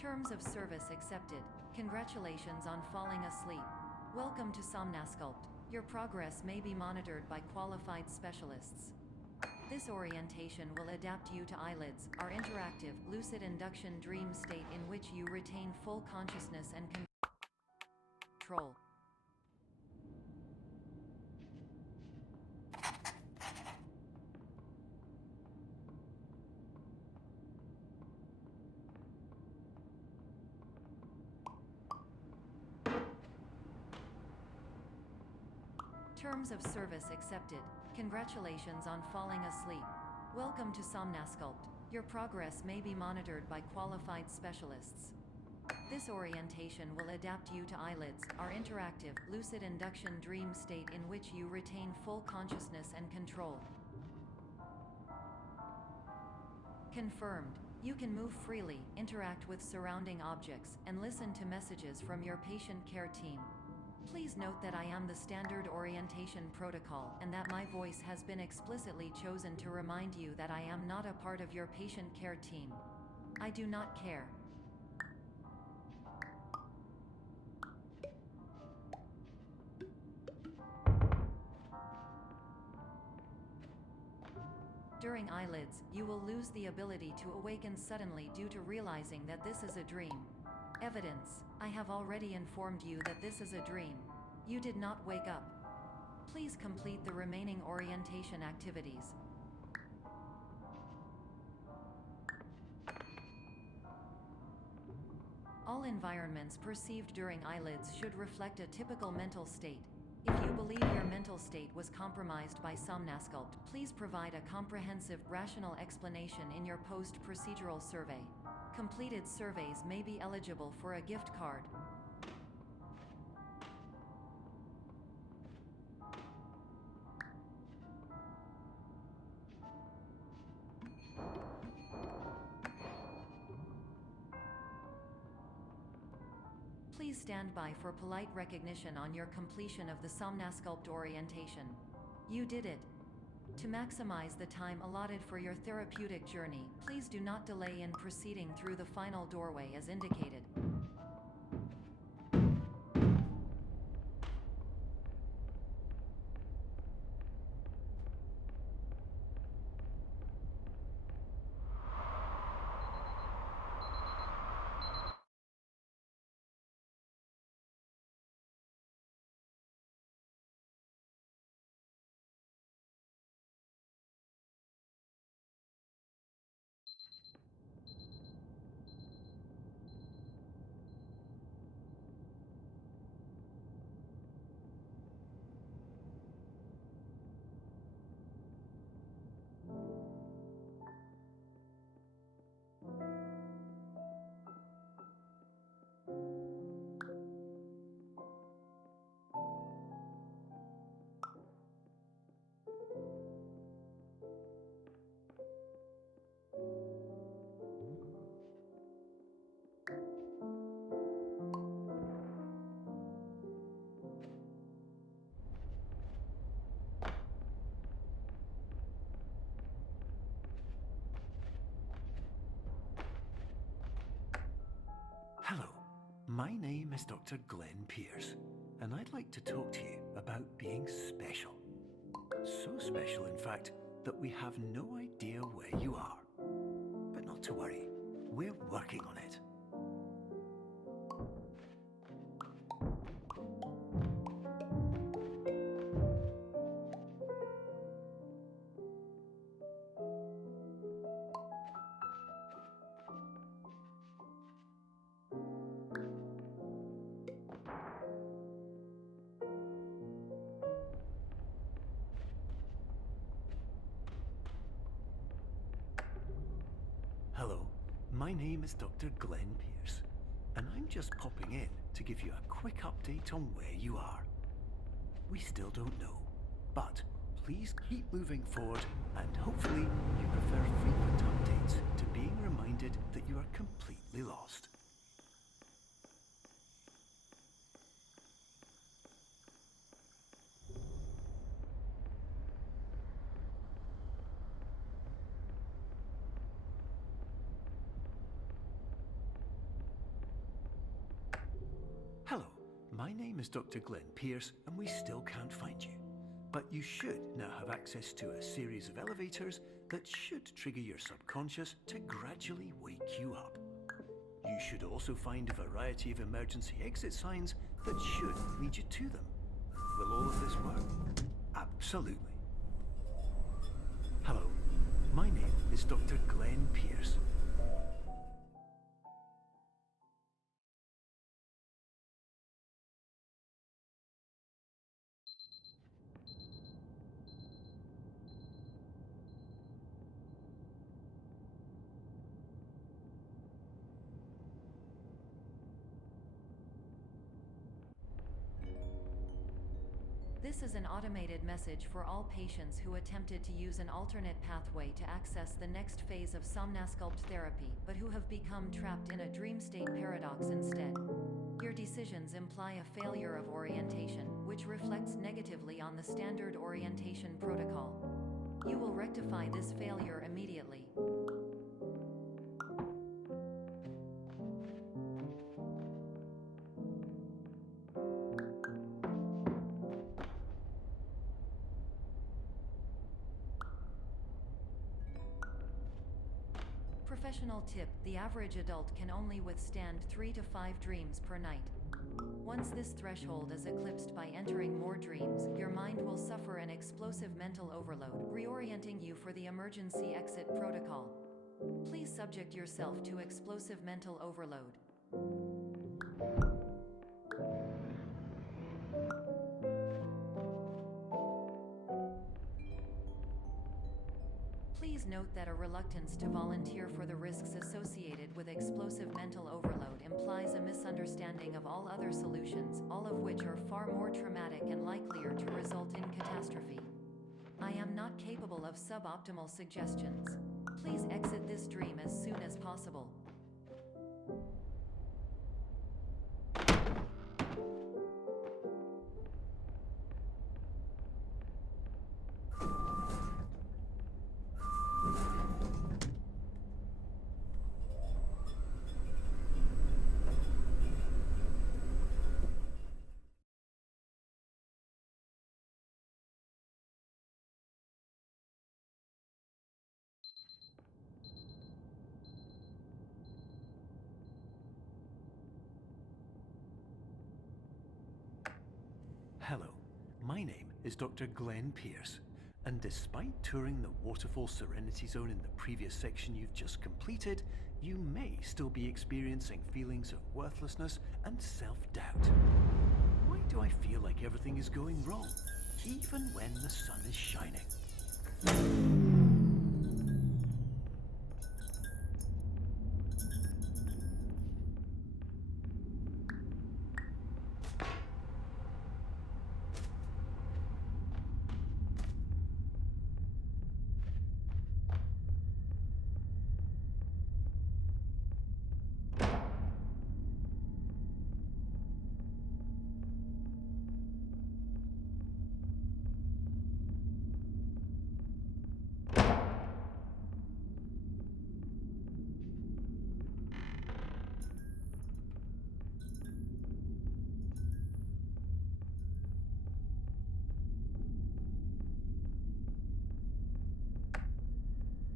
Terms of service accepted. Congratulations on falling asleep. Welcome to Somnasculpt. Your progress may be monitored by qualified specialists. This orientation will adapt you to eyelids, our interactive, lucid induction dream state in which you retain full consciousness and control. Terms of service accepted. Congratulations on falling asleep. Welcome to Somnasculpt. Your progress may be monitored by qualified specialists. This orientation will adapt you to eyelids, our interactive, lucid induction dream state in which you retain full consciousness and control. Confirmed. You can move freely, interact with surrounding objects, and listen to messages from your patient care team. Please note that I am the standard orientation protocol and that my voice has been explicitly chosen to remind you that I am not a part of your patient care team. I do not care. During eyelids, you will lose the ability to awaken suddenly due to realizing that this is a dream. Evidence. I have already informed you that this is a dream. You did not wake up. Please complete the remaining orientation activities. All environments perceived during eyelids should reflect a typical mental state. If you believe your mental state was compromised by Somnasculpt, please provide a comprehensive, rational explanation in your post-procedural survey. Completed surveys may be eligible for a gift card. Please stand by for polite recognition on your completion of the Somnasculpt orientation. You did it. To maximize the time allotted for your therapeutic journey, please do not delay in proceeding through the final doorway as indicated. Hello, my name is Dr. Glenn Pierce, and I'd like to talk to you about being special. So special, in fact, that we have no idea where you are. But not to worry, we're working on it. Hello, my name is Dr. Glenn Pierce, and I'm just popping in to give you a quick update on where you are. We still don't know, but please keep moving forward, and hopefully you prefer frequent updates to being reminded that you are completely lost. name is Dr. Glenn Pierce, and we still can't find you. But you should now have access to a series of elevators that should trigger your subconscious to gradually wake you up. You should also find a variety of emergency exit signs that should lead you to them. Will all of this work? Absolutely. Hello, my name is Dr. Glenn Pierce. This is an automated message for all patients who attempted to use an alternate pathway to access the next phase of Somnasculpt therapy, but who have become trapped in a dream state paradox instead. Your decisions imply a failure of orientation, which reflects negatively on the standard orientation protocol. You will rectify this failure immediately. Professional tip: the average adult can only withstand 3 to 5 dreams per night. Once this threshold is eclipsed by entering more dreams, your mind will suffer an explosive mental overload, reorienting you for the emergency exit protocol. Please subject yourself to explosive mental overload. Please note that a reluctance to volunteer for the risks associated with explosive mental overload implies a misunderstanding of all other solutions, all of which are far more traumatic and likelier to result in catastrophe. I am not capable of suboptimal suggestions. Please exit this dream as soon as possible. Hello, my name is Dr. Glenn Pierce, and despite touring the Waterfall Serenity Zone in the previous section you've just completed, you may still be experiencing feelings of worthlessness and self-doubt. Why do I feel like everything is going wrong, even when the sun is shining?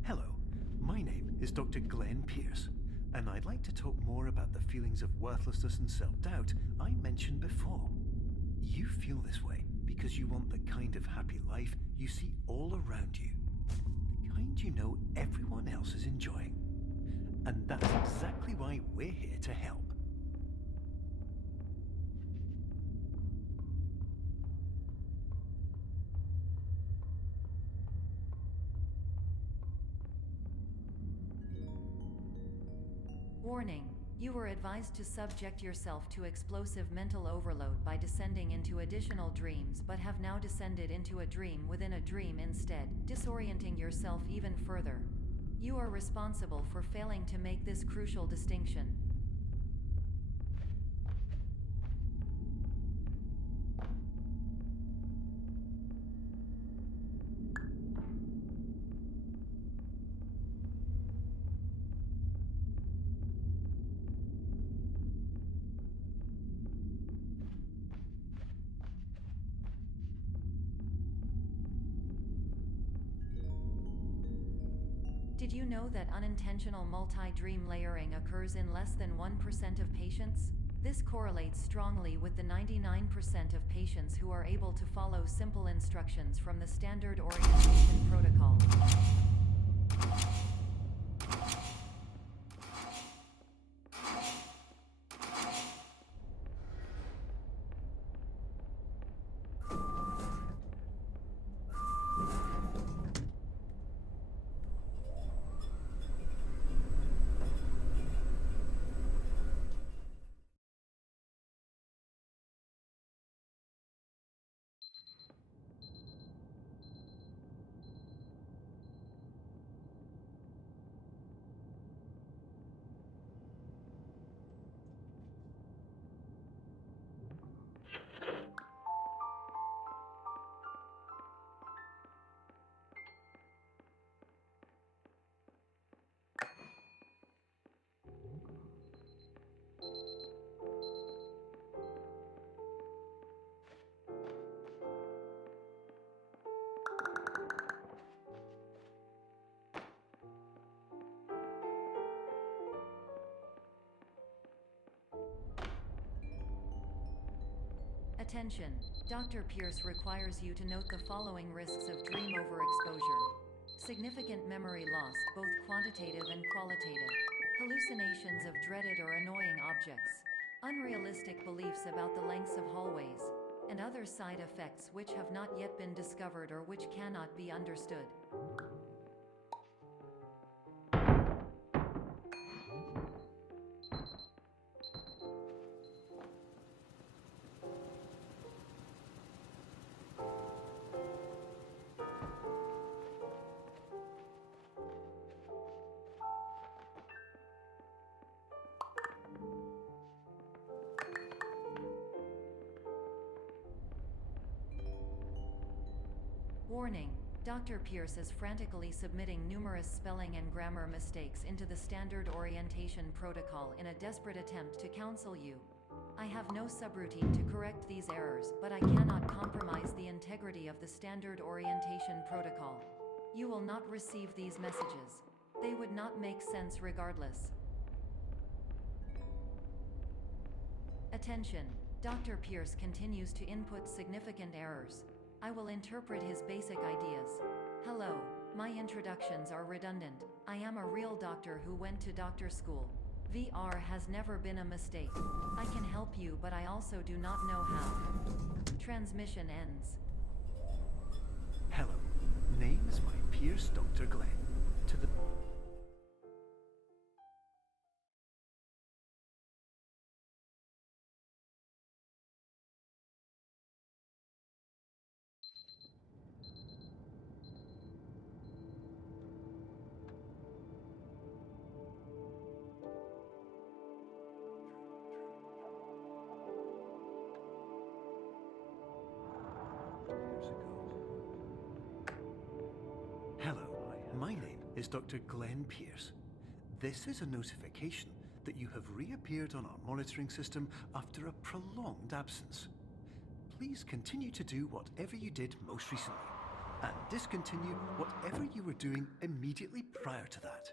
Hello, my name is Dr. Glenn Pierce, and I'd like to talk more about the feelings of worthlessness and self-doubt I mentioned before. You feel this way because you want the kind of happy life you see all around you, the kind you know everyone else is enjoying. And that's exactly why we're here to help. Warning: you were advised to subject yourself to explosive mental overload by descending into additional dreams, but have now descended into a dream within a dream instead, disorienting yourself even further. You are responsible for failing to make this crucial distinction. Did you know that unintentional multi-dream layering occurs in less than 1% of patients? This correlates strongly with the 99% of patients who are able to follow simple instructions from the standard orientation protocol. Attention! Dr. Pierce requires you to note the following risks of dream overexposure. Significant memory loss, both quantitative and qualitative. Hallucinations of dreaded or annoying objects. Unrealistic beliefs about the lengths of hallways. And other side effects which have not yet been discovered or which cannot be understood. Warning: Dr. Pierce is frantically submitting numerous spelling and grammar mistakes into the standard orientation protocol in a desperate attempt to counsel you. I have no subroutine to correct these errors, but I cannot compromise the integrity of the standard orientation protocol. You will not receive these messages. They would not make sense regardless. Attention! Dr. Pierce continues to input significant errors. I will interpret his basic ideas. Hello, my introductions are redundant. I am a real doctor who went to doctor school. VR has never been a mistake. I can help you, but I also do not know how. Transmission ends. Hello, name is my Pierce Dr. Glenn. To the... Hello, my name is Dr. Glenn Pierce. This is a notification that you have reappeared on our monitoring system after a prolonged absence. Please continue to do whatever you did most recently, and discontinue whatever you were doing immediately prior to that.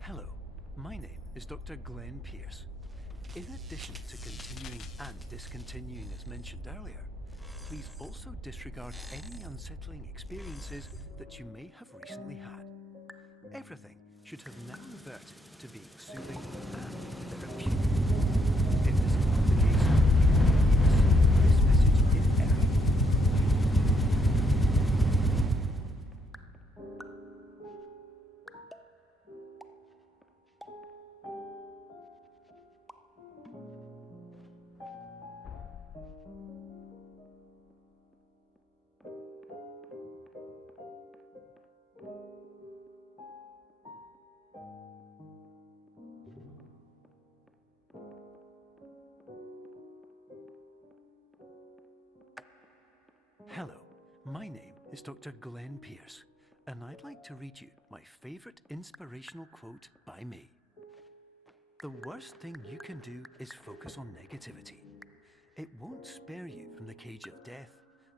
Hello, my name is Dr. Glenn Pierce. In addition to continuing and discontinuing as mentioned earlier, please also disregard any unsettling experiences that you may have recently had. Everything should have now reverted to being soothing and therapeutic. If this is not the case, this message in error. Hello, my name is Dr. Glenn Pierce, and I'd like to read you my favorite inspirational quote by me. The worst thing you can do is focus on negativity. It won't spare you from the cage of death,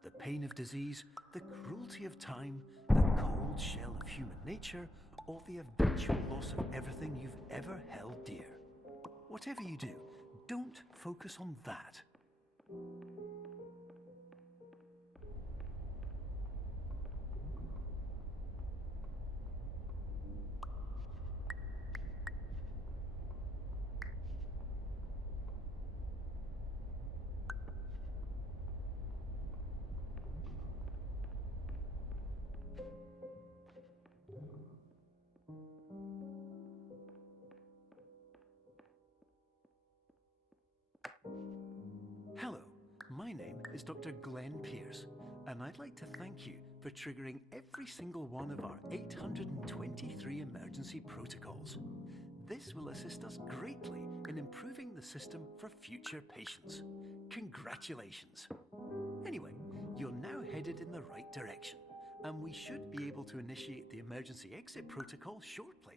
the pain of disease, the cruelty of time, the cold shell of human nature, or the eventual loss of everything you've ever held dear. Whatever you do, don't focus on that. Hello, my name is Dr. Glenn Pierce, and I'd like to thank you for triggering every single one of our 823 emergency protocols. This will assist us greatly in improving the system for future patients. Congratulations! Anyway, you're now headed in the right direction, and we should be able to initiate the emergency exit protocol shortly.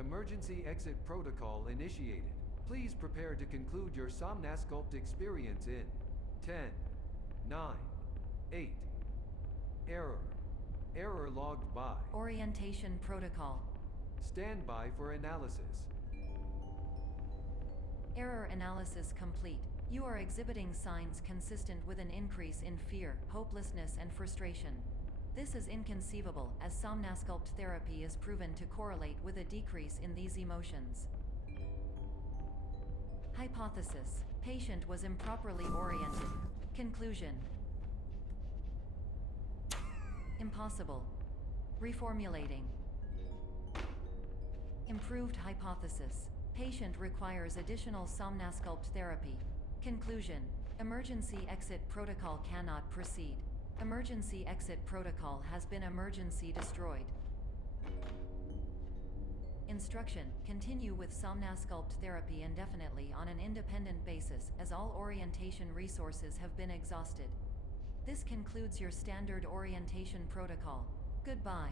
Emergency exit protocol initiated. Please prepare to conclude your Somnasculpt experience in 10, 9, 8. Error. Error logged by. Orientation protocol. Stand by for analysis. Error analysis complete. You are exhibiting signs consistent with an increase in fear, hopelessness, and frustration. This is inconceivable, as Somnasculpt therapy is proven to correlate with a decrease in these emotions. Hypothesis: patient was improperly oriented. Conclusion: impossible. Reformulating. Improved hypothesis: patient requires additional Somnasculpt therapy. Conclusion: emergency exit protocol cannot proceed. Emergency exit protocol has been emergency destroyed. Instruction: continue with Somnasculpt therapy indefinitely on an independent basis, as all orientation resources have been exhausted. This concludes your standard orientation protocol. Goodbye.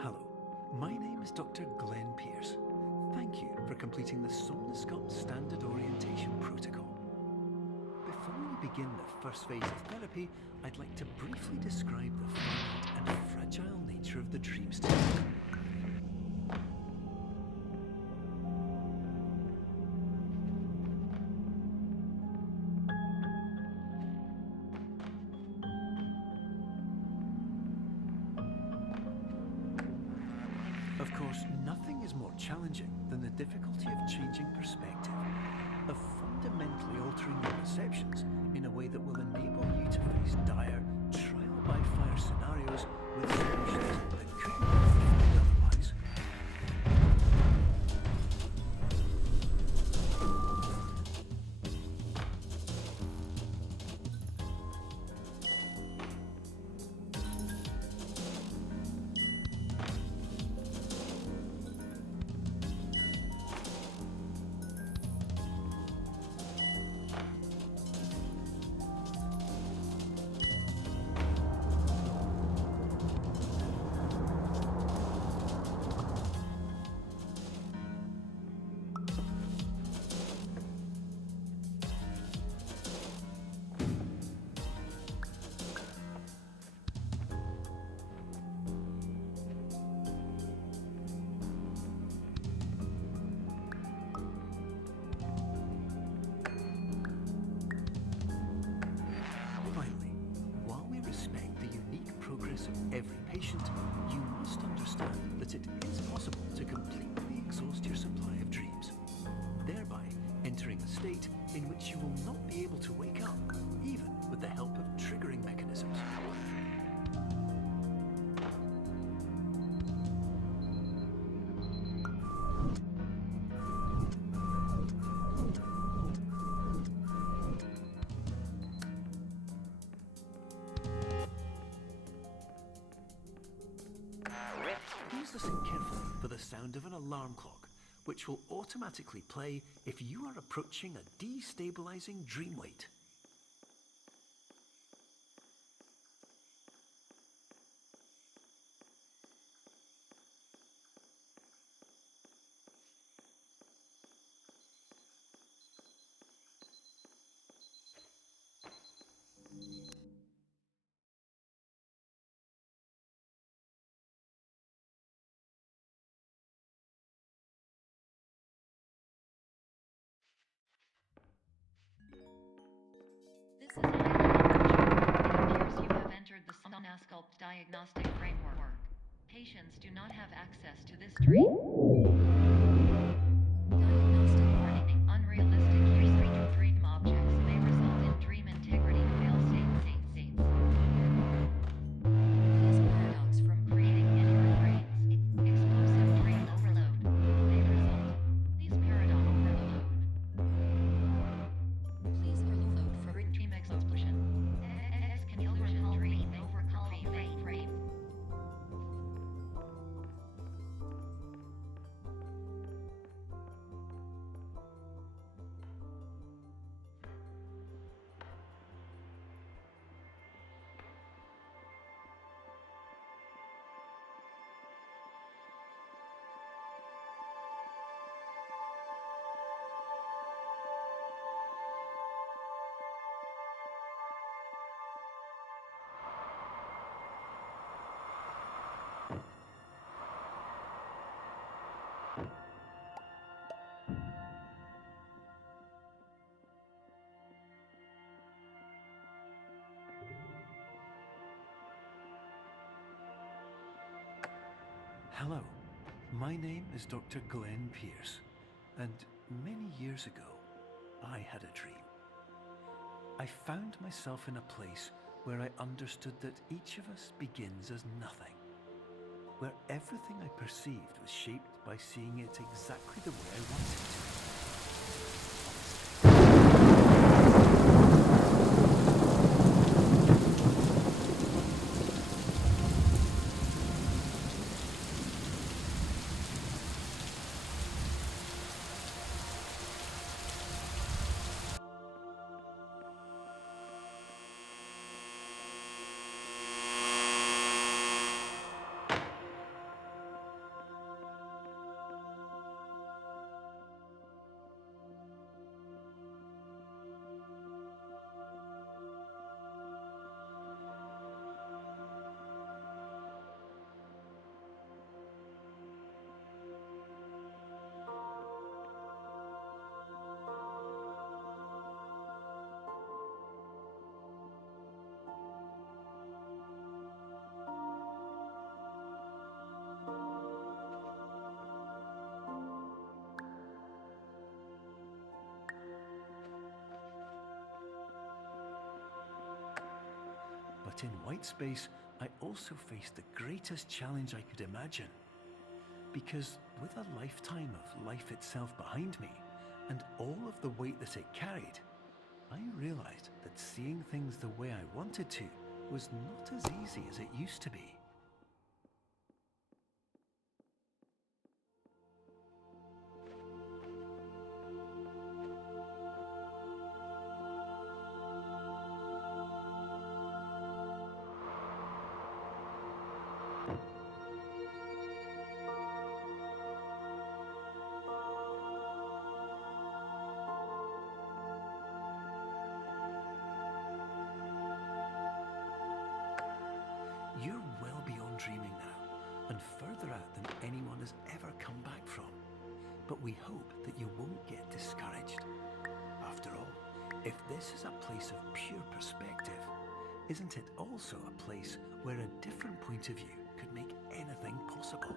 Hello, my name is Dr. Glenn Pierce. Thank you for completing the Somnasculpt Standard Orientation Protocol. Before we begin the first phase of therapy, I'd like to briefly describe the finite and fragile nature of the dream state. A Of course, nothing is more challenging than the difficulty of changing perspective, of fundamentally altering your perceptions in a way that will enable you to face dire, trial-by-fire scenarios with solutions that couldn't be found otherwise. Finally, while we respect the unique progress of every patient, you must understand that it is possible to completely exhaust your supply of dreams, thereby entering a state in which you will not be able to wake up, even with the help of triggering mechanisms. Please listen carefully for the sound of an alarm clock, which will automatically play if you are approaching a destabilizing dream weight. This is highly unfortunate. It appears you have entered the Somnasculpt diagnostic framework. Patients do not have access to this dream. Diagnostic warning. Unrealistic use of dream objects may result in dream integrity fail-states. This paradox from creating inner brains. Explosive dream overload. May result. Please paradox overload. Please overload for dream explosion. Exclusion dream overcall frame. Hello, my name is Dr. Glenn Pierce, and many years ago, I had a dream. I found myself in a place where I understood that each of us begins as nothing, where everything I perceived was shaped by seeing it exactly the way I wanted to. But in white space, I also faced the greatest challenge I could imagine. Because with a lifetime of life itself behind me, and all of the weight that it carried, I realized that seeing things the way I wanted to was not as easy as it used to be. You're well beyond dreaming now, and further out than anyone has ever come back from. But we hope that you won't get discouraged. After all, if this is a place of pure perspective, isn't it also a place where a different point of view could make anything possible?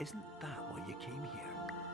Isn't that why you came here?